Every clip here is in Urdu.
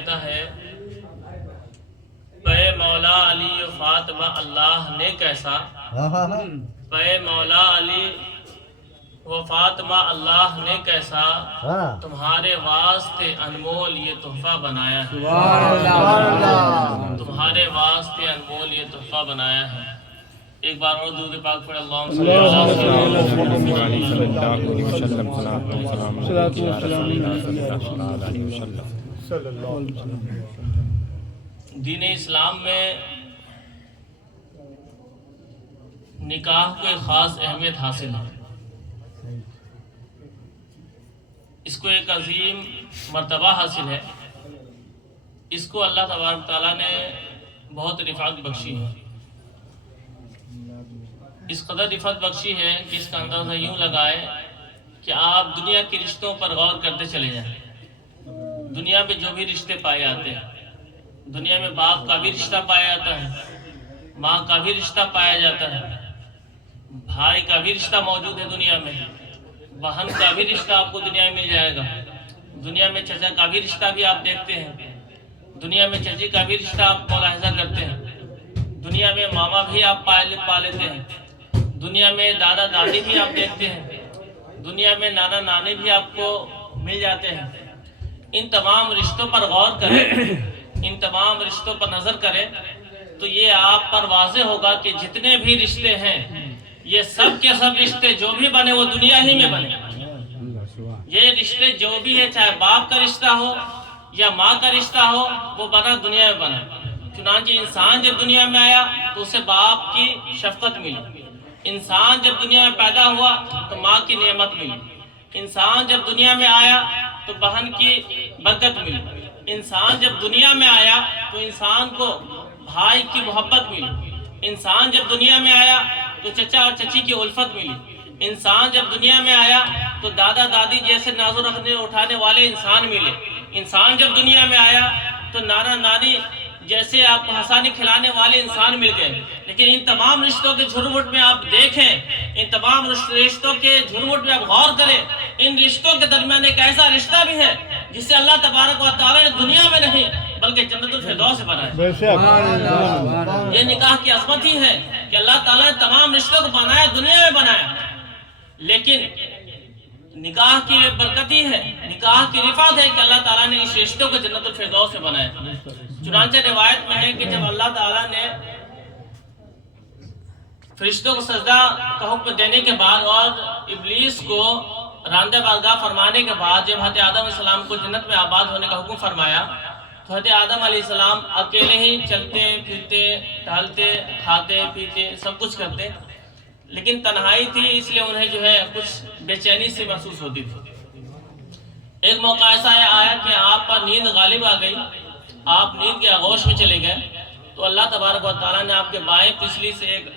کہتا ہے پے مولا علی و فاطمہ اللہ نے کیسا، پے مولا علی و فاطمہ اللہ نے کیسا، تمہارے واسطے انمول یہ تحفہ بنایا ہے، تمہارے واسطے انمول یہ تحفہ بنایا ہے۔ ایک بار اور درود پاک پڑھ، اللہم صلی اللہ علیہ وسلم۔ دین اسلام میں نکاح کو ایک خاص اہمیت حاصل ہے، اس کو ایک عظیم مرتبہ حاصل ہے، اس کو اللہ تبارک تعالیٰ نے بہت رفعت بخشی ہے، اس قدر رفعت بخشی ہے کہ اس کا اندازہ یوں لگائے کہ آپ دنیا کے رشتوں پر غور کرتے چلے جائیں۔ دنیا میں جو بھی رشتے پائے جاتے ہیں، دنیا میں باپ کا بھی رشتہ پایا جاتا ہے، ماں کا بھی رشتہ پایا جاتا ہے، بھائی کا بھی رشتہ موجود ہے دنیا میں، بہن کا بھی رشتہ آپ کو دنیا میں مل جائے گا، دنیا میں چچا کا بھی رشتہ بھی آپ دیکھتے ہیں، دنیا میں چچی کا بھی رشتہ آپ ملاحظہ کرتے ہیں، دنیا میں ماما بھی آپ پا لیتے ہیں، دنیا میں دادا دادی بھی آپ دیکھتے ہیں، دنیا میں نانا نانی بھی آپ کو مل جاتے ہیں۔ ان تمام رشتوں پر غور کریں، ان تمام رشتوں پر نظر کریں تو یہ آپ پر واضح ہوگا کہ جتنے بھی رشتے ہیں یہ سب کے سب رشتے جو بھی بنے وہ دنیا ہی میں بنے۔ یہ رشتے جو بھی ہے، چاہے باپ کا رشتہ ہو یا ماں کا رشتہ ہو، وہ بنا دنیا میں بنا۔ چنانچہ انسان جب دنیا میں آیا تو اسے باپ کی شفقت ملی، انسان جب دنیا میں پیدا ہوا تو ماں کی نعمت ملی، انسان جب دنیا میں آیا تو بہن کی برکت ملی، انسان جب دنیا میں آیا تو انسان کو بھائی کی محبت ملی، انسان جب دنیا میں آیا تو چچا اور چچی کی الفت ملی، انسان جب دنیا میں آیا تو دادا دادی جیسے نازو رکھنے اٹھانے والے انسان ملے، انسان جب دنیا میں آیا تو نانا نانی جیسے آپ کو ہنسانے کھلانے والے انسان مل گئے۔ لیکن ان تمام رشتوں کے جھرمٹ میں آپ دیکھیں، ان تمام رشتوں کے جھرمٹ میں آپ غور کریں، ان رشتوں کے درمیان ایک ایسا رشتہ بھی ہے جس سے اللہ تبارک و تعالیٰ نے دنیا میں نہیں بلکہ جنت الفردوس سے بنایا۔ یہ نکاح کی عظمت ہی ہے کہ اللہ تعالیٰ نے تمام رشتوں کو بنایا، دنیا میں بنایا، لیکن نکاح کی برکت ہی ہے، نکاح کی رفعت ہے کہ اللہ تعالیٰ نے اس رشتوں کو جنت الفردوس سے بنایا۔ چنانچہ روایت میں ہے کہ جب اللہ تعالیٰ نے فرشتوں کو سجدہ کا حکم دینے کے بعد اور ابلیس کو راندہ بارگاہ فرمانے کے بعد جب حضرت آدم علیہ السلام کو جنت میں آباد ہونے کا حکم فرمایا تو حضرت آدم علیہ السلام اکیلے ہی چلتے پھرتے ٹہلتے کھاتے پیتے سب کچھ کرتے، لیکن تنہائی تھی اس لیے انہیں جو ہے کچھ بے چینی سے محسوس ہوتی تھی۔ ایک موقع ایسا آیا کہ آپ پر نیند غالب آ گئی، آپ نیند کے آغوش میں چلے گئے تو اللہ تبارک و تعالیٰ نے آپ کے بائیں پسلی سے ایک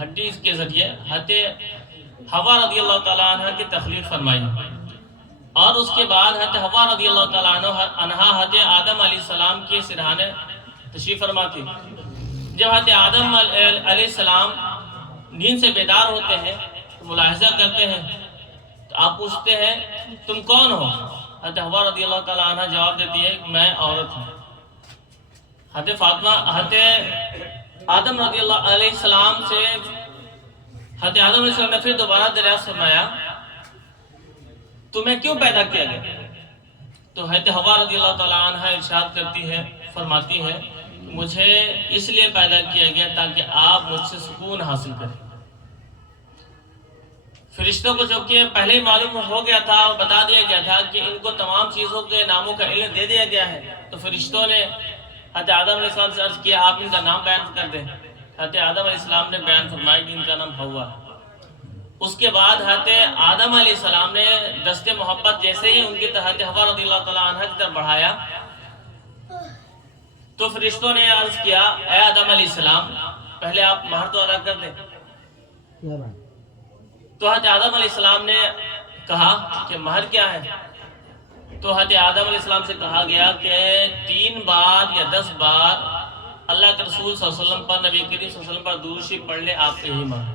ہڈی کے ذریعے حضرت حوا رضی اللہ تعالیٰ عنہ کی تخلیق فرمائی، اور اس کے بعد حضرت حوا رضی اللہ تعالیٰ عنہ حضرت آدم علیہ السلام کے سرہانے تشریف فرما تھی۔ جب حضرت آدم علیہ السلام نیند سے بیدار ہوتے ہیں تو ملاحظہ کرتے ہیں تو آپ پوچھتے ہیں تم کون ہو؟ حضرت حوا رضی اللہ تعالیٰ عنہ جواب دیتی ہے میں عورت ہوں۔ حضرت فاطمہ حضرت آدم رضی اللہ علیہ السلام سے حضرت آدم علیہ السلام نے پھر دوبارہ دریافت فرمایا تمہیں کیوں پیدا کیا گیا؟ تو حضرت حوا رضی اللہ تعالیٰ عنہ ارشاد کرتی ہے، فرماتی ہے مجھے اس لیے پیدا کیا گیا تاکہ آپ مجھ سے سکون حاصل کریں۔ فرشتوں کو جو کہ پہلے ہی معلوم ہو گیا تھا اور بتا دیا گیا تھا کہ ان کو تمام چیزوں کے ناموں کا علم دے دیا گیا ہے، تو فرشتوں نے حضرت آدم علیہ السلام سے عرض کیا آپ ان کا نام بیان کر دیں۔ حضرت آدم علیہ السلام نے بیان فرمایا کہ ان کا نام حوا ہے۔ اس کے بعد حضرت آدم علیہ السلام نے دست محبت جیسے ہی ان کی حضرت حوا رضی اللہ تعالیٰ عنہ کی طرف بڑھایا تو فرشتوں نے عرض کیا اے آدم علیہ السلام پہلے آپ مہر تو ادا کر دیں۔ تو حضرت آدم علیہ السلام نے کہا کہ مہر کیا ہے؟ تو حضرت آدم علیہ السلام سے کہا گیا کہ 3 بار یا 10 بار اللہ کے رسول صلی اللہ علیہ وسلم پر، نبی کریم صلی اللہ علیہ وسلم پر درود شریف پڑھ لے آپ سے ہی مہر۔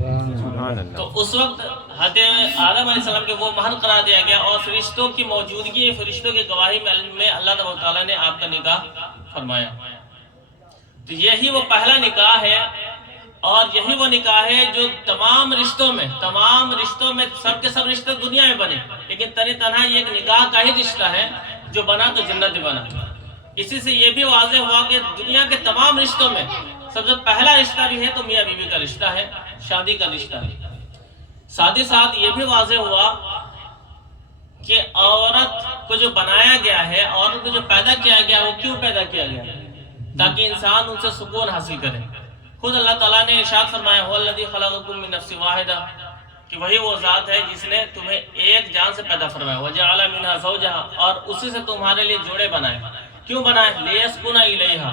تو اس وقت حضرت آدم علیہ السلام کے وہ محل قرار دیا گیا، اور فرشتوں کی موجودگی، فرشتوں کی گواہی میں اللہ تعالیٰ نے آپ کا نکاح فرمایا۔ تو یہی وہ پہلا نکاح ہے، اور یہی وہ نکاح ہے جو تمام رشتوں میں سب کے سب رشتے دنیا میں بنے، لیکن تنی تنہا یہ ایک نکاح کا ہی رشتہ ہے جو بنا تو جنت بنا۔ اسی سے یہ بھی واضح ہوا کہ دنیا کے تمام رشتوں میں سب سے پہلا رشتہ بھی ہے تو میاں بیوی کا رشتہ ہے، شادی کا رشتہ ہے۔ ساتھ ہی ساتھ یہ بھی واضح ہوا کہ عورت کو جو بنایا گیا ہے، عورت کو جو پیدا کیا گیا، وہ کیوں پیدا کیا گیا؟ تاکہ انسان ان سے سکون حاصل کرے۔ خود اللہ تعالیٰ نے ارشاد فرمایا هو الذی خلقکم من نفس واحدہ، کہ وہی وہ ذات ہے جس نے تمہیں ایک جان سے پیدا فرمایا، وجعل منها زوجها، اور اسی سے تمہارے لیے جوڑے بنائے۔ کیوں بنائے؟ لیسکن الیہا،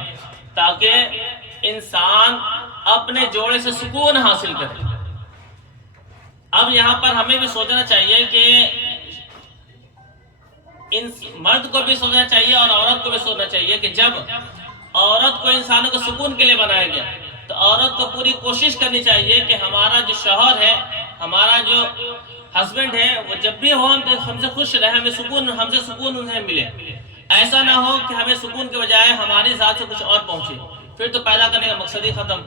تاکہ انسان اپنے جوڑے سے سکون حاصل کرے۔ اب یہاں پر ہمیں بھی سوچنا چاہیے کہ مرد کو بھی سوچنا چاہیے اور عورت کو بھی سوچنا چاہیے کہ جب عورت کو انسانوں کو سکون کے لیے بنایا گیا تو عورت کو پوری کوشش کرنی چاہیے کہ ہمارا جو شوہر ہے، ہمارا جو ہسبینڈ ہے، وہ جب بھی ہو ہم سے خوش رہے، ہم سے سکون انہیں ملے۔ ایسا نہ ہو کہ ہمیں سکون کے بجائے ہماری ذات سے کچھ اور پہنچے، پھر تو پیدا کرنے کا مقصد ہی ختم۔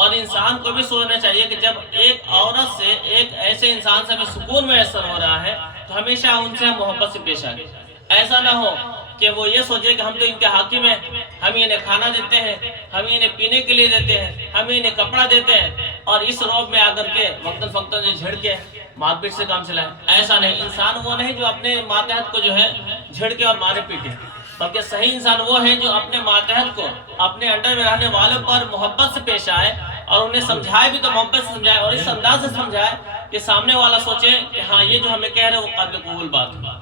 اور انسان کو بھی سوچنا چاہیے کہ جب ایک عورت سے، ایک ایسے انسان سے ہمیں سکون میسر ہو رہا ہے تو ہمیشہ ان سے محبت سے پیش آئے۔ ایسا نہ ہو کہ وہ یہ سوچے کہ ہم تو ان کے حاکم ہیں، ہم انہیں کھانا دیتے ہیں، ہم انہیں پینے کے لیے دیتے ہیں، ہم انہیں کپڑا دیتے ہیں، اور اس روب میں آ کر کے وقتاً فوقتاً جھڑ کے مار پیٹ سے کام چلائے۔ ایسا نہیں، انسان وہ نہیں جو اپنے ماتحت کو جو ہے جھڑ کے اور مارے پیٹے، بلکہ صحیح انسان وہ ہے جو اپنے ماتحت کو، اپنے انڈر میں رہنے والوں پر محبت سے پیش آئے، اور انہیں سمجھائے بھی تو محبت سے سمجھائے، اور اس انداز سے سمجھائے کہ سامنے والا سوچے کہ ہاں یہ جو ہمیں کہہ رہے وہ قابل قبول بات ہے۔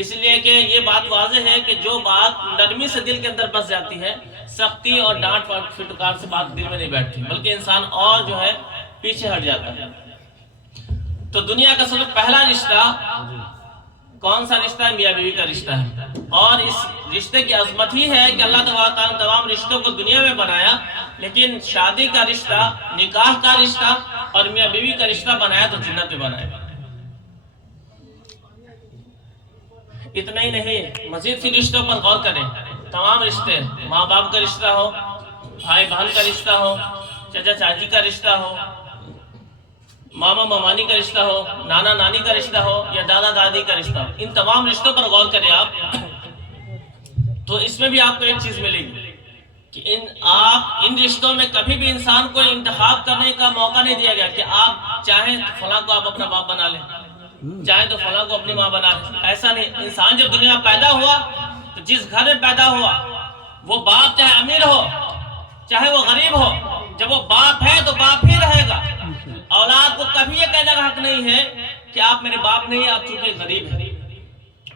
اس لیے کہ یہ بات واضح ہے کہ جو بات نرمی سے دل کے اندر بس جاتی ہے، سختی اور ڈانٹ پھٹکار سے بات دل میں نہیں بیٹھتی، بلکہ انسان اور جو ہے پیچھے ہٹ جاتا ہے۔ تو دنیا کا سب سے پہلا رشتہ کون سا رشتہ ہے؟ میاں بیوی کا رشتہ ہے، اور اس رشتے کی عظمت ہی ہے کہ اللہ تعالیٰ نے تمام رشتوں کو دنیا میں بنایا، لیکن شادی کا رشتہ، نکاح کا رشتہ اور میاں بیوی کا رشتہ بنایا تو جنت میں بنایا۔ اتنا ہی نہیں، مزید پھر رشتوں پر غور کریں۔ تمام رشتے، ماں باپ کا رشتہ ہو، بھائی بہن کا رشتہ ہو، چچا چاچی کا رشتہ ہو، ماما ممانی کا رشتہ ہو، نانا نانی کا رشتہ ہو، یا دادا دادی کا رشتہ ہو، ان تمام رشتوں پر غور کریں آپ، تو اس میں بھی آپ کو ایک چیز ملے گی کہ ان رشتوں میں کبھی بھی انسان کو انتخاب کرنے کا موقع نہیں دیا گیا کہ آپ چاہیں فلاں کو آپ اپنا باپ بنا لیں، چاہے تو فلاں کو اپنی ماں بنا لیں۔ ایسا نہیں، انسان جب دنیا میں پیدا ہوا تو جس گھر میں پیدا ہوا وہ باپ چاہے امیر ہو چاہے وہ غریب ہو، جب وہ باپ ہے تو باپ ہی رہے گا۔ اولاد کو کبھی یہ کہنے کا حق نہیں ہے کہ آپ میرے باپ نہیں، آپ چونکہ غریب ہیں۔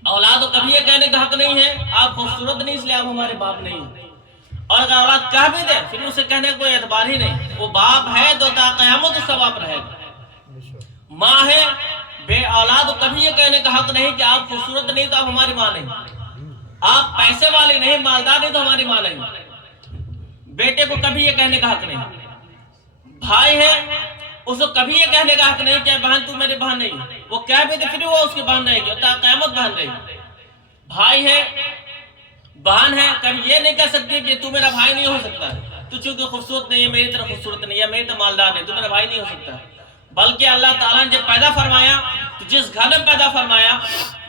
اولاد کو کبھی یہ کہنے کا حق نہیں ہے آپ خوبصورت نہیں اس لیے آپ ہمارے باپ نہیں ہیں۔ اور اگر اولاد کہہ بھی دے پھر اسے کہنے کا کوئی اعتبار ہی نہیں، وہ باپ ہے تو تا قیامت اس کا باپ رہے گا۔ ماں ہے، بے اولاد کو کبھی یہ کہنے کا حق نہیں کہ آپ خوبصورت نہیں تو آپ ہماری ماں نہیں، آپ پیسے والے نہیں، مالدار نہیں تو ہماری ماں نہیں۔ بیٹے کو کبھی یہ کہنے کا حق نہیں۔ بھائی ہے، اس کو کبھی یہ کہنے کا حق نہیں کہ بہن تو میری بہن نہیں، وہ کہہ بھی تو پھر وہ اس کی بہن رہے گی، تا قیامت بہن رہے گی۔ بھائی ہے، بہن ہے، کبھی یہ نہیں کہہ سکتی کہ تو میرا بھائی نہیں ہو سکتا، تو چونکہ خوبصورت نہیں ہے میری طرح خوبصورت نہیں ہے، میری طرح مالدار نہیں، تو میرا بھائی نہیں ہو سکتا۔ بلکہ اللہ تعالیٰ نے جب پیدا فرمایا تو جس گھر میں پیدا فرمایا،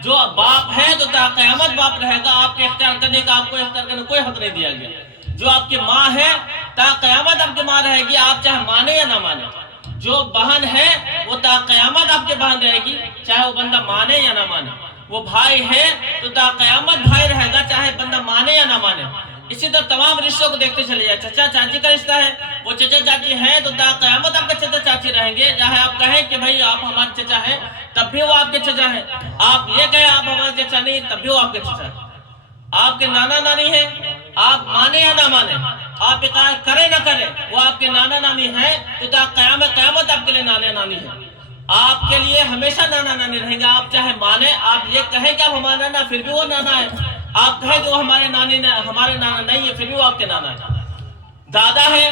جو باپ ہے تو تا قیامت باپ رہے گا، آپ کے اختیار کرنے کا، آپ کو اختیار کرنے کا کوئی حق نہیں دیا گیا۔ جو آپ کی ماں ہے تا قیامت آپ کی ماں رہے گی، آپ چاہے مانے یا نہ مانے۔ جو بہن ہے وہ تا قیامت آپ کے بہن رہے گی، چاہے وہ بندہ مانے یا نہ مانے۔ وہ بھائی ہے تو تا قیامت بھائی رہے گا، چاہے بندہ مانے یا نہ مانے۔ اسی طرح تمام رشتوں کو دیکھتے چلے جائے۔ چچا چاچی کا رشتہ ہے، وہ چچا چاچی ہے تو تا قیامت آپ کے چچا چاچی رہیں گے، چاہے آپ کہیں کہ بھائی آپ ہمارے چچا ہیں تب بھی وہ آپ کے چچا ہیں، آپ یہ کہیں آپ ہمارے چچا نہیں تب بھی وہ آپ کے چچا ہیں۔ آپ کے نانا نانی ہیں، آپ مانے یا نہ مانے، آپ اقرار کریں نہ کریں، وہ آپ کے نانا نانی ہیں تو تا قیامت آپ کے لیے نانا نانی ہے، آپ کے لیے ہمیشہ نانا نانی رہیں گے۔ آپ چاہے مانے، آپ یہ کہیں کہ آپ ہمارا نانا پھر بھی وہ نانا ہے، آپ کہیں کہ وہ ہمارے نانا نہیں ہے پھر بھی وہ آپ کے نانا ہے۔ دادا ہے،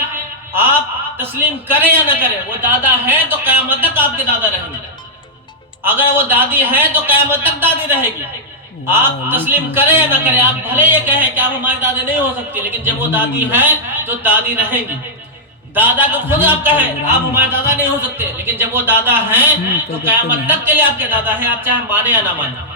آپ تسلیم کرے یا نہ کرے، وہ دادا ہے تو قیامت تک آپ کے دادا رہیں گے، اگر وہ دادی ہے تو قیامت تک دادی رہے گی۔ آپ تسلیم کرے یا نہ کرے، آپ بھلے یہ کہیں کہ آپ ہماری دادی نہیں ہو سکتی، لیکن جب وہ دادی ہے تو دادی رہیں گی۔ دادا کو خود آپ کہیں آپ ہمارے دادا نہیں ہو سکتے، لیکن جب وہ دادا ہیں تو قیامت تک کے لیے آپ کے دادا ہیں، آپ چاہے مانے یا نہ مانے۔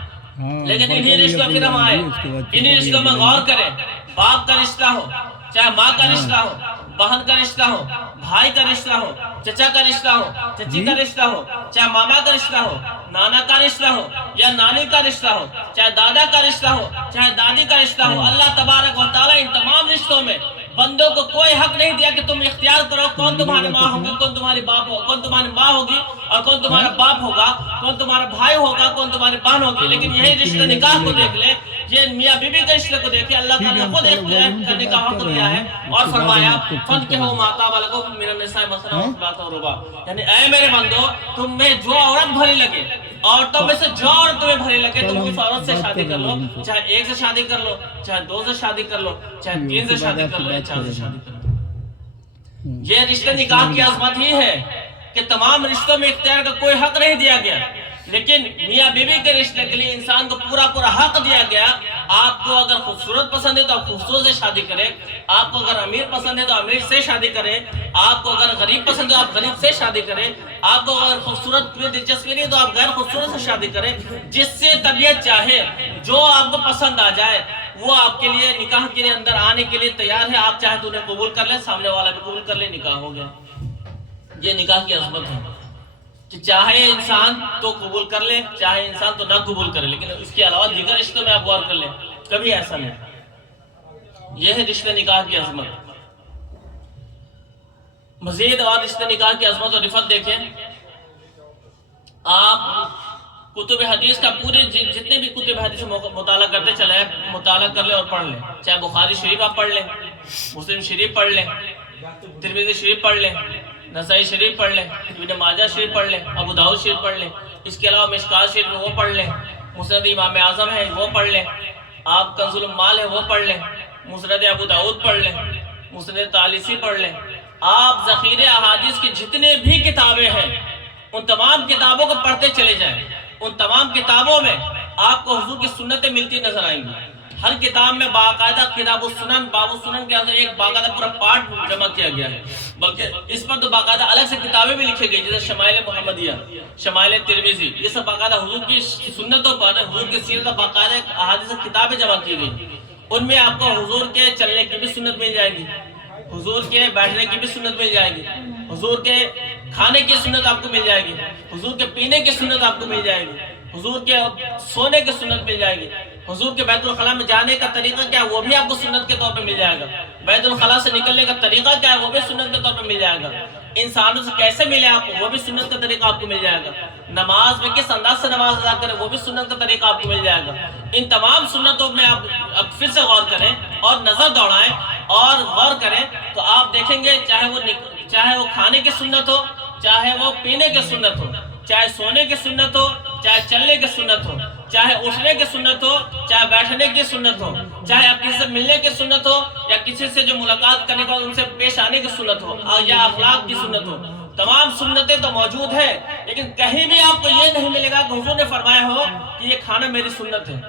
لیکن انہی رشتوں پھر ہم آئے، انہی رشتوں میں غور کریں۔ باپ کا رشتہ ہو، چاہے ماں کا رشتہ ہو، بہن کا رشتہ ہو، بھائی کا رشتہ ہو، چچا کا رشتہ ہو، چچی کا رشتہ ہو، چاہے ماما کا رشتہ ہو، نانا کا رشتہ ہو یا نانی کا رشتہ ہو، چاہے دادا کا رشتہ ہو، چاہے دادی کا رشتہ ہو، اللہ تبارک و تعالیٰ ان تمام رشتوں میں بندوں کو کوئی حق نہیں دیا کہ تم اختیار کرو کون تمہاری ماں ہوگی، کون تمہاری باپ ہوگا، کون تمہاری ماں ہوگی اور کون تمہارا باپ ہوگا، کون تمہارا بھائی ہوگا، کون تمہاری بہن ہوگی۔ لیکن یہی رشتہ نکاح کو دیکھ لے، یہ میاں بیوی کے رشتے کو دیکھیں، اللہ تعالیٰ نے خود اختیار کرنے کا حق دیا ہے اور فرمایا فَانْكِحُوا مَا طَابَ لَكُم مِّنَ النِّسَاءِ مَثْنَىٰ وَثُلَاثَ وَرُبَاعَ، یعنی اے میرے بندو، تم میں جو عورت بھلی لگے، عورتوں میں سے جو عورت تمہیں بھلی لگے، تم اس عورت سے شادی کر لو، چاہے ایک سے شادی کر لو، چاہے دو سے شادی کر لو، چاہے تین سے شادی کر لو یا چار سے شادی کر لو۔ یہ رشتے نکاح کی عظمت ہی ہے کہ تمام رشتوں میں اختیار کا کوئی حق نہیں دیا گیا، لیکن میاں بیوی کے رشتے کے لیے انسان کو پورا حق دیا گیا۔ آپ کو اگر خوبصورت پسند ہے تو آپ خوبصورت سے شادی کریں، آپ کو اگر امیر پسند ہے تو امیر سے شادی کریں، آپ کو اگر غریب پسند ہے تو آپ غریب سے شادی کریں، آپ کو اگر خوبصورت میں دلچسپی نہیں تو آپ غیر خوبصورت سے شادی کریں، جس سے طبیعت چاہے، جو آپ کو پسند آ جائے وہ آپ کے لیے نکاح کے لیے اندر آنے کے لیے تیار ہے۔ آپ چاہے تو انہیں قبول کر لیں، سامنے والا بھی قبول کر لیں، نکاح ہو گیا۔ یہ نکاح کی عظمت ہے کہ چاہے انسان تو قبول کر لے، چاہے انسان تو نہ قبول کرے، لیکن اس کے علاوہ دیگر رشتوں میں آپ غور کر لیں، کبھی ایسا نہیں۔ یہ ہے رشتے نکاح کی عظمت۔ مزید اور رشتے نکاح کی عظمت اور رفت دیکھیں، آپ کتب حدیث کا پورے جتنے بھی کتب حدیث مطالعہ کرتے چلے، مطالعہ کر لیں اور پڑھ لیں، چاہے بخاری شریف آپ پڑھ لیں، مسلم شریف پڑھ لیں، ترمذی شریف پڑھ لیں، نسائی شریف پڑھ لیں، ابن ماجہ شریف پڑھ لیں، ابو داؤد شریف پڑھ لیں، اس کے علاوہ مشکات شریف وہ پڑھ لیں، مسند امام اعظم ہے وہ پڑھ لیں، آپ کنز المال ہے وہ پڑھ لیں، مسند ابو داؤد پڑھ لیں، مسند طالسی پڑھ لیں۔ آپ ذخیرے احادیث کی جتنے بھی کتابیں ہیں ان تمام کتابوں کو پڑھتے چلے جائیں، ان تمام کتابوں میں آپ کو حضور کی سنتیں ملتی نظر آئیں گی۔ ہر کتاب میں باقاعدہ کتاب السنن، باب السنن کے اندر ایک باقاعدہ پورا پارٹ جمع کیا گیا ہے، بلکہ اس پر تو باقاعدہ الگ سے کتابیں بھی لکھی گئی، جیسے شمائل محمدیہ، شمائل ترمذی، یہ سب باقاعدہ حضور کی سنتوں پر، حضور کی سیرت پر باقاعدہ احادیث کتابیں جمع کی گئی۔ ان میں آپ کو حضور کے چلنے کی بھی سنت مل جائے گی، حضور کے بیٹھنے کی بھی سنت مل جائے گی، حضور کے کھانے کی سنت آپ کو مل جائے گی، حضور کے پینے کی سنت آپ کو مل جائے گی، حضور کے سونے کی سنت مل جائے گی، حضور کے بیت الخلاء میں جانے کا طریقہ کیا ہے وہ بھی آپ کو سنت کے طور پہ مل جائے گا، بیت الخلاء سے نکلنے کا طریقہ کیا ہے وہ بھی سنت کے طور پہ مل جائے گا، انسانوں سے کیسے ملے آپ کو وہ بھی سنت کا طریقہ آپ کو مل جائے گا، نماز میں کس انداز سے نماز ادا کریں وہ بھی سنت کا طریقہ آپ کو مل جائے گا۔ ان تمام سنتوں میں آپ پھر سے غور کریں اور نظر دوڑائیں اور غور کریں تو آپ دیکھیں گے، چاہے وہ کھانے کی سنت ہو، چاہے وہ پینے کی سنت ہو، چاہے سونے کی سنت ہو، چاہے چلنے کی سنت ہو، چاہے اٹھنے کی سنت ہو، چاہے بیٹھنے کی سنت ہو، چاہے آپ کسی سے ملنے کی سنت ہو یا کسی سے جو ملاقات کرنے کے بعد ان سے پیش آنے کی سنت ہو یا اخلاق کی سنت ہو، تمام سنتیں تو موجود ہیں، لیکن کہیں بھی آپ کو یہ نہیں ملے گا کہ حضور نے فرمایا ہو کہ یہ کھانا میری سنت ہے،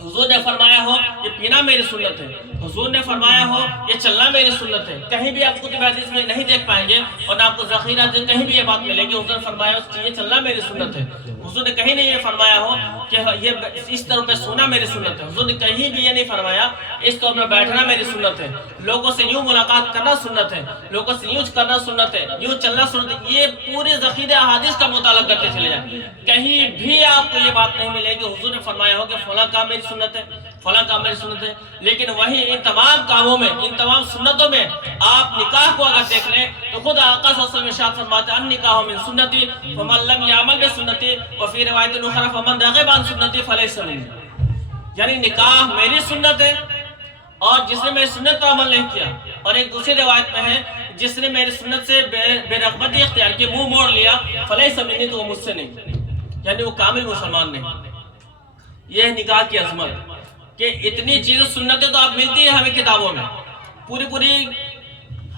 حضور نے فرمایا ہو یہ پینا میری سنت ہے، حضور نے فرمایا ہو یہ چلنا میری سنت ہے، کہیں بھی آپ کتب حدیث میں نہیں دیکھ پائیں گے اور نہ آپ کو ذخیرہ سے کہیں بھی یہ بات ملے گی حضور نے فرمایا ہو کہ یہ چلنا میری سنت ہے، حضور نے کہیں نہیں یہ فرمایا ہو کہ یہ اس طرح پہ سونا میری سنت ہے، حضور نے کہیں بھی یہ نہیں فرمایا اس طرح پہ بیٹھنا میری سنت ہے، لوگوں سے یوں ملاقات کرنا سنت ہے، لوگوں سے یوں کرنا سنت ہے، یوں چلنا سنت ہے، یہ پورے ذخیرے احادیث کا مطالعہ کرتے چلے جائیں، کہیں بھی آپ کو یہ بات نہیں ملے گی حضور نے فرمایا ہو کہ فلاں کام میری سنت ہے، فلاں کام میری سنت ہے، لیکن وہی ان تمام کاموں میں، ان تمام سنتوں میں آپ نکاح کو اگر دیکھ لیں تو خود آقا صلی اللہ علیہ وسلم ارشاد فرماتے ہیں النکاح من سنتی فمن لم یعمل بسنتی وفی روایت اخری فمن رغب عن سنتی فلیس منی، یعنی نکاح میری سنت ہے اور جس نے میری سنت پر عمل نہیں کیا، اور ایک دوسری روایت میں ہے جس نے میری سنت سے بے رغبتی اختیار کی، منہ موڑ لیا، فلیس منی، تو وہ مجھ سے نہیں، یعنی وہ کامل مسلمان نہیں۔ یہ ہے نکاح کی عظمت کہ اتنی چیزیں سنتیں تو آپ ملتی ہیں ہمیں کتابوں میں، پوری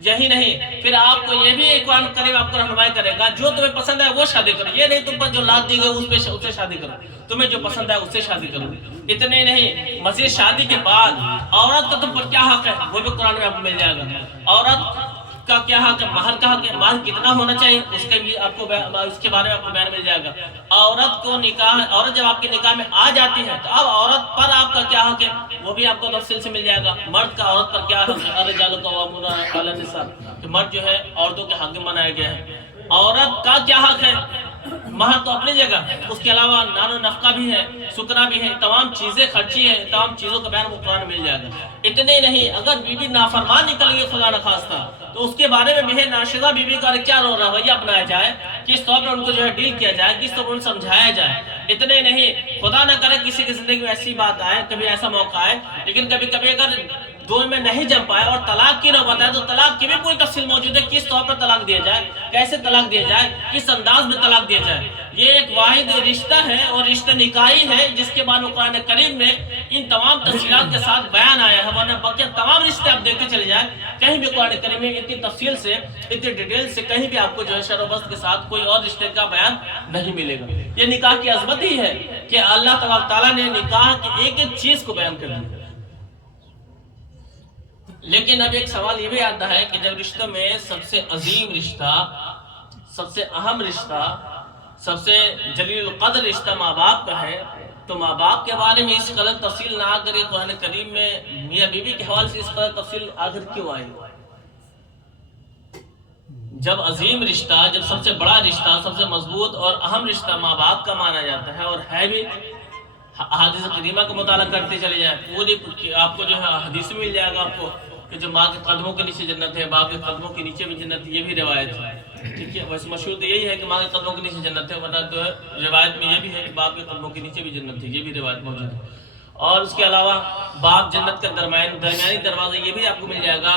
یہی نہیں، پھر آپ کو یہ بھی قرآن کریم آپ کو رہنمائی کرے گا، جو تمہیں پسند ہے وہ شادی کرو، یہ نہیں تم پر جو لاد دی گئی اس سے شادی کرو، تمہیں جو پسند ہے اس سے شادی کرو۔ اتنے نہیں، مزید شادی کے بعد عورت کا تم پر کیا حق ہے وہ بھی قرآن میں آپ کو مل جائے گا۔ عورت کا کیا حق ہے، مہر کا حق ہے، مہر کتنا ہونا چاہیے اس کے بھی آپ کو اس کے بارے میں آپ کو بیان مل جائے گا۔ عورت کو نکاح، عورت جب آپ کے نکاح میں آ جاتی ہے تو اب عورت پر آپ کا کیا حق ہے وہ بھی آپ کو تفصیل سے مل جائے گا۔ مرد کا عورت پر کیا حق ہے، الرجال قوامون علی النساء، کہ مرد جو ہے عورتوں کے حق میں بنایا گیا ہے۔ عورت کا کیا حق ہے، مہر تو اپنی جگہ، اس کے علاوہ نان و نفقہ بھی ہے، سکنا بھی ہے، تمام چیزیں خرچی ہیں، تمام چیزوں کا بیان وہ قرآن میں مل جائے گا۔ اتنے نہیں، اگر بیوی نافرمان نکل گئی خدا نخواستہ تو اس کے بارے میں بھی ناشدہ بیوی کا کیا رویہ اپنایا جائے، کس طور پر ان کو جو ہے ڈیل کیا جائے، کس طور پر ان سمجھایا جائے۔ اتنے نہیں، خدا نہ کرے کسی کی زندگی میں ایسی بات آئے، کبھی ایسا موقع آئے، لیکن کبھی کبھی اگر دونوں میں نہیں جم پائے اور طلاق کی نوبت ہے تو طلاق کی بھی پوری تفصیل موجود ہے، کس طور پر طلاق دیا جائے، کیسے طلاق دیا جائے، کس انداز میں طلاق دیا جائے۔ یہ ایک واحد رشتہ ہے اور رشتہ نکاحی ہے جس کے بارے میں قرآن کریم میں ان تمام تفصیلات کے ساتھ بیان آیا ہے، ورنہ باقی تمام رشتے آپ دیکھتے چلے جائیں، کہیں بھی قرآن کریم میں اتنی تفصیل سے، اتنی ڈیٹیل سے کہیں بھی آپ کو جو ہے شر و بست کے ساتھ کوئی اور رشتے کا بیان نہیں ملے گا۔ یہ نکاح کی عظمت ہی ہے کہ اللہ تبارک تعالیٰ نے نکاح کی ایک ایک چیز کو بیان کر دیا۔ لیکن اب ایک سوال یہ بھی آتا ہے کہ جب رشتوں میں سب سے عظیم رشتہ، سب سے اہم رشتہ، سب سے جلیل القدر رشتہ ماں باپ کا ہے، تو ماں باپ کے بارے میں اس قدر تفصیل نہ کرے قرآن کریم میں میاں بیوی کے حوالے سے اس قدر تفصیل آخر کیوں آئی؟ جب عظیم رشتہ، جب سب سے بڑا رشتہ، سب سے مضبوط اور اہم رشتہ ماں باپ کا مانا جاتا ہے اور ہے بھی، احادیث قدیمہ کا مطالعہ کرتے چلے جائیں، پوری آپ کو جو ہے حدیث میں مل جائے گا آپ کو کہ جو ماں کے قدموں کے نیچے جنت ہے، باپ کے قدموں کے نیچے بھی جنت ہے، یہ بھی روایت ہے۔ ٹھیک ہے، ویسے مشہور تو یہی ہے کہ ماں کے قدموں کے نیچے جنت ہے، ورنہ تو روایت میں یہ بھی ہے کہ باپ کے قدموں کے نیچے بھی جنت ہے، یہ بھی روایت موجود ہے۔ اور اس کے علاوہ باپ جنت کا درمیانی دروازہ یہ بھی آپ کو مل جائے گا۔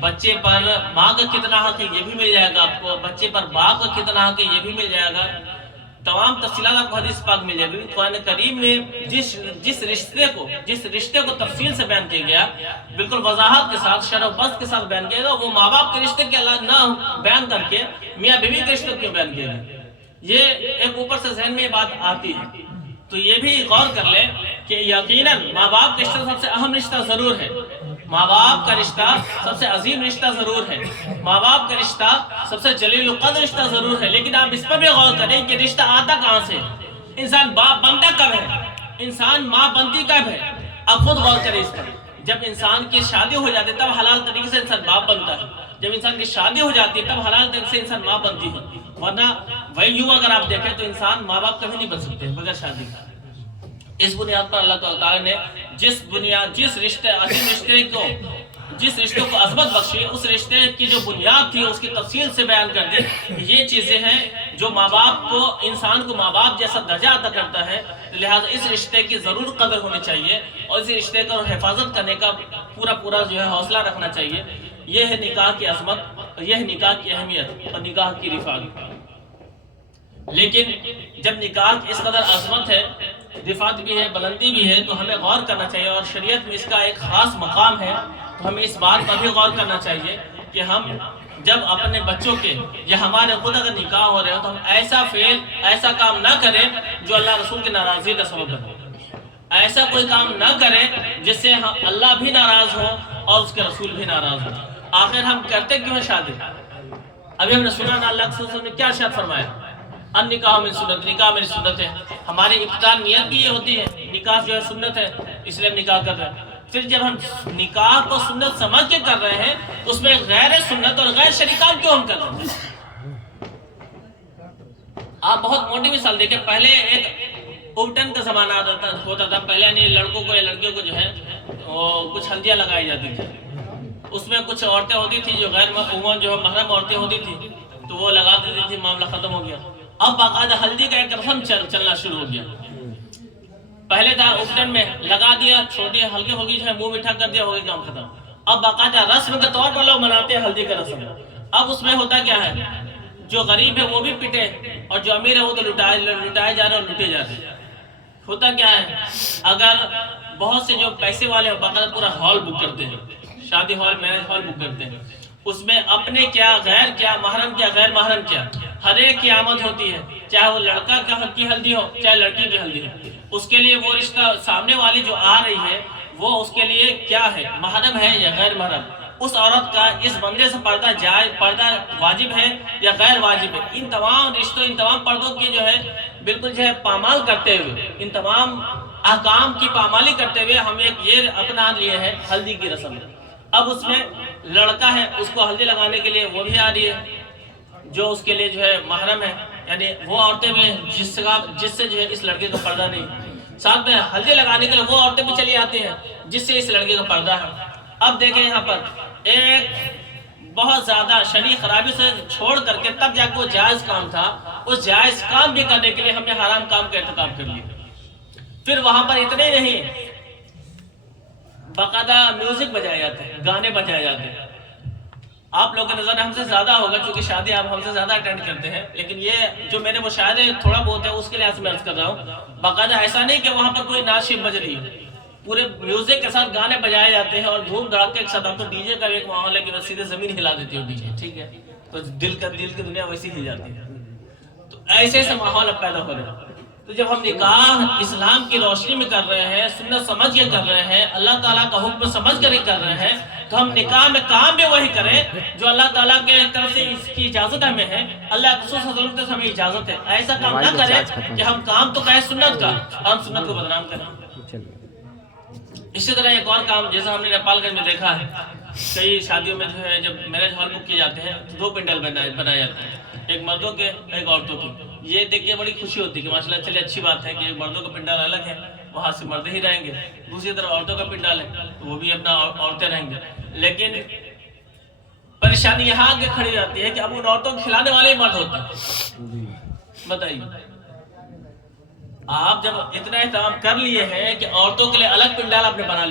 بچے پر ماں کا کتنا حق ہے یہ بھی مل جائے گا آپ کو، بچے پر باپ کا کتنا حق ہے یہ بھی مل جائے گا۔ تمام تفصیلات آپ کو حدیث پاک مل جائے گی۔ قرآن کریم میں جس رشتے کو تفصیل سے بیان کیا گیا، بالکل وضاحت کے ساتھ، شرح و بسط کے ساتھ بیان کیا گیا، وہ ماں باپ کے رشتے کے اللہ نہ بیان کر کے میاں بیوی کے رشتے کیوں بیان کیا گیا؟ یہ ایک اوپر سے ذہن میں یہ بات آتی ہے، تو یہ بھی غور کر لیں کہ یقیناً ماں باپ کا رشتہ سب سے اہم رشتہ ضرور ہے، ماں باپ کا رشتہ سب سے عظیم رشتہ ضرور ہے، ماں باپ کا رشتہ سب سے جلیل القدر رشتہ ضرور ہے، لیکن آپ اس پر بھی غور کریں کہ رشتہ آتا کہاں سے، انسان باپ بنتا کب ہے، انسان ماں بنتی کب ہے۔ آپ خود غور کریں اس پر۔ جب انسان کی شادی ہو جاتی ہے تب حلال طریقے سے انسان باپ بنتا ہے، جب انسان کی شادی ہو جاتی ہے تب حلال طریقے سے انسان ماں بنتی ہے، ورنہ وہی یوں اگر آپ دیکھیں تو انسان ماں باپ کبھی نہیں بن سکتے بغیر شادی کا۔ اس بنیاد پر اللہ تعالیٰ نے جس رشتے کو عظمت بخشی، اس رشتے کی جو بنیاد تھی اس کی تفصیل سے بیان کر دی کہ یہ چیزیں ہیں جو ماں باپ کو، انسان کو ماں باپ جیسا درجہ عطا کرتا ہے، لہٰذا اس رشتے کی ضرور قدر ہونی چاہیے اور اس رشتے کو حفاظت کرنے کا پورا جو ہے حوصلہ رکھنا چاہیے۔ یہ ہے نکاح کی عظمت اور یہ ہے نکاح کی اہمیت اور نکاح کی رفعت۔ لیکن جب نکاح اس قدر عظمت ہے، رفعت بھی ہے، بلندی بھی ہے، تو ہمیں غور کرنا چاہیے، اور شریعت میں اس کا ایک خاص مقام ہے، تو ہمیں اس بات پر بھی غور کرنا چاہیے کہ ہم جب اپنے بچوں کے یا ہمارے خود اگر نکاح ہو رہے ہو تو ہم ایسا کام نہ کریں جو اللہ رسول کی ناراضی کا سبب بنے، ایسا کوئی کام نہ کریں جس سے اللہ بھی ناراض ہو اور اس کے رسول بھی ناراض ہو۔ آخر ہم کرتے کیوں ہیں شادی؟ ابھی ہم نے سنا نا اللہ کے رسول نے کیا ارشاد فرمایا، النکاح من سنت، نکاح میری سنت ہے۔ ہماری ابتداء نیت بھی یہ ہوتی ہے، نکاح جو ہے سنت ہے اس لیے ہم نکاح کر رہے ہیں۔ پھر جب ہم نکاح کو سنت سمجھ کے کر رہے ہیں تو اس میں غیر سنت اور غیر شریکان کیوں ہم کر رہے ہیں؟ آپ بہت موٹی مثال دیکھیں، پہلے ایک اوپٹن کا زمانہ ہوتا تھا، پہلے نہیں لڑکوں کو یا لڑکیوں کو جو ہے کچھ ہلدیاں لگائی جاتی تھی، اس میں کچھ عورتیں ہوتی تھی جو غیر جو محرم عورتیں ہوتی تھی تو وہ لگا دیتی تھی، معاملہ ختم ہو گیا۔ اب باقاعدہ ہلدی کا ایک رسم چلنا شروع ہو گیا۔ پہلے تھا اوپٹن میں لگا دیا، چھوٹی ہلکی ہوگی جو ہے منہ میٹھا کر دیا، ہو گیا کام ختم۔ اب باقاعدہ رسم کے طور پر لوگ مناتے ہیں ہلدی کا رسم۔ اب اس میں ہوتا کیا ہے، جو غریب ہے وہ بھی پٹے اور جو امیر ہے وہ تو لٹائے جا رہے اور لٹے جا رہے۔ ہوتا کیا ہے، اگر بہت سے جو پیسے والے ہیں باقاعدہ پورا ہال بک کرتے ہیں، شادی ہال، میرج ہال بک کرتے ہیں، اس میں اپنے کیا، غیر کیا، محرم کیا، غیر محرم کیا، ہر ایک کی آمد ہوتی ہے، چاہے وہ لڑکا کی ہلدی ہو چاہے لڑکی کی ہلدی ہو، اس کے لیے وہ رشتہ سامنے والی جو آ رہی ہے وہ اس کے لیے کیا ہے، محرم ہے یا غیر محرم، اس عورت کا اس بندے سے پردہ جائز، پردہ واجب ہے یا غیر واجب ہے، ان تمام رشتوں، ان تمام پردوں کی جو ہے بالکل جو ہے پامال کرتے ہوئے، ان تمام احکام کی پامالی کرتے ہوئے ہم ایک یہ اپنا لیے ہے ہلدی کی رسم ہے۔ اب اس میں لڑکا ہے، اس کو ہلدی لگانے کے لیے وہ بھی آ رہی ہے جو اس کے لیے جو ہے محرم ہے، یعنی وہ عورتیں بھی جس سے جو ہے اس لڑکے کا پردہ نہیں، ساتھ میں ہلدی لگانے کے لیے وہ عورتیں بھی چلی آتی ہیں جس سے اس لڑکے کا پردہ ہے۔ اب دیکھیں یہاں پر ایک بہت زیادہ شرعی خرابی سے چھوڑ کر کے تب جا کے وہ جائز کام تھا، اس جائز کام بھی کرنے کے لیے ہم نے حرام کام کا ارتکاب کر لیا۔ پھر وہاں پر اتنے نہیں، باقاعدہ میوزک بجائے جاتے ہیں، گانے بجائے جاتے ہیں۔ آپ لوگوں کے نظر ہم سے زیادہ ہوگا چونکہ شادی آپ ہم سے زیادہ اٹینڈ کرتے ہیں، لیکن یہ جو میرے مشاہدے تھوڑا بہت ہے اس کے لحاظ سے میں عرض کر رہا ہوں، باقاعدہ ایسا نہیں کہ وہاں پر کوئی نعت شریف بج رہی ہے، پورے میوزک کے ساتھ گانے بجائے جاتے ہیں اور دھوم دھڑاکے کے ساتھ۔ اب تو ڈی جے کا ایک ماحول ہے کہ بس سیدھے زمین ہلا دیتی ہو ڈی جے، ٹھیک ہے، تو دل کی دنیا ویسی ہی جاتی ہے۔ تو ایسے سے ماحول اب پیدا ہو رہا ہے۔ تو جب ہم نکاح اسلام کی روشنی میں کر رہے ہیں، سنت سمجھ کے کر رہے ہیں، اللہ تعالیٰ کا حکم سمجھ کر ہی کر رہے ہیں، تو ہم نکاح میں کام بھی وہی کریں جو اللہ تعالیٰ کے طرف سے اس کی اجازت ہمیں ہے، اللہ کے رسول صلی اللہ علیہ وسلم سے ہمیں اجازت ہے۔ ایسا کام نہ کریں کہ ہم کام تو کہیں سنت کا، ہم سنت کو بدنام کریں۔ اسی طرح ایک اور کام جیسا ہم نے نیپال گنج میں دیکھا ہے، کئی شادیوں میں جو ہے جب میرج ہال بک کیے جاتے ہیں تو 2 پنڈال بنائے جاتے ہیں، ایک مردوں کے ایک عورتوں کی۔ یہ دیکھ کے بڑی خوشی ہوتی ہے کہ ماشاءاللہ چلے اچھی بات ہے کہ مردوں کا پنڈال الگ ہے، وہاں سے مرد ہی رہیں گے، دوسری طرف عورتوں کا پنڈال ہے تو وہ بھی اپنا عورتیں رہیں گے۔ لیکن پریشانی یہاں آگے کھڑی جاتی ہے کہ اب ان عورتوں کو کھلانے والے ہی مرد ہوتے ہیں۔ بتائیے، آپ جب اتنا اہتمام کر لیے ہیں کہ عورتوں کے لیے الگ پنڈال آپ نے بنا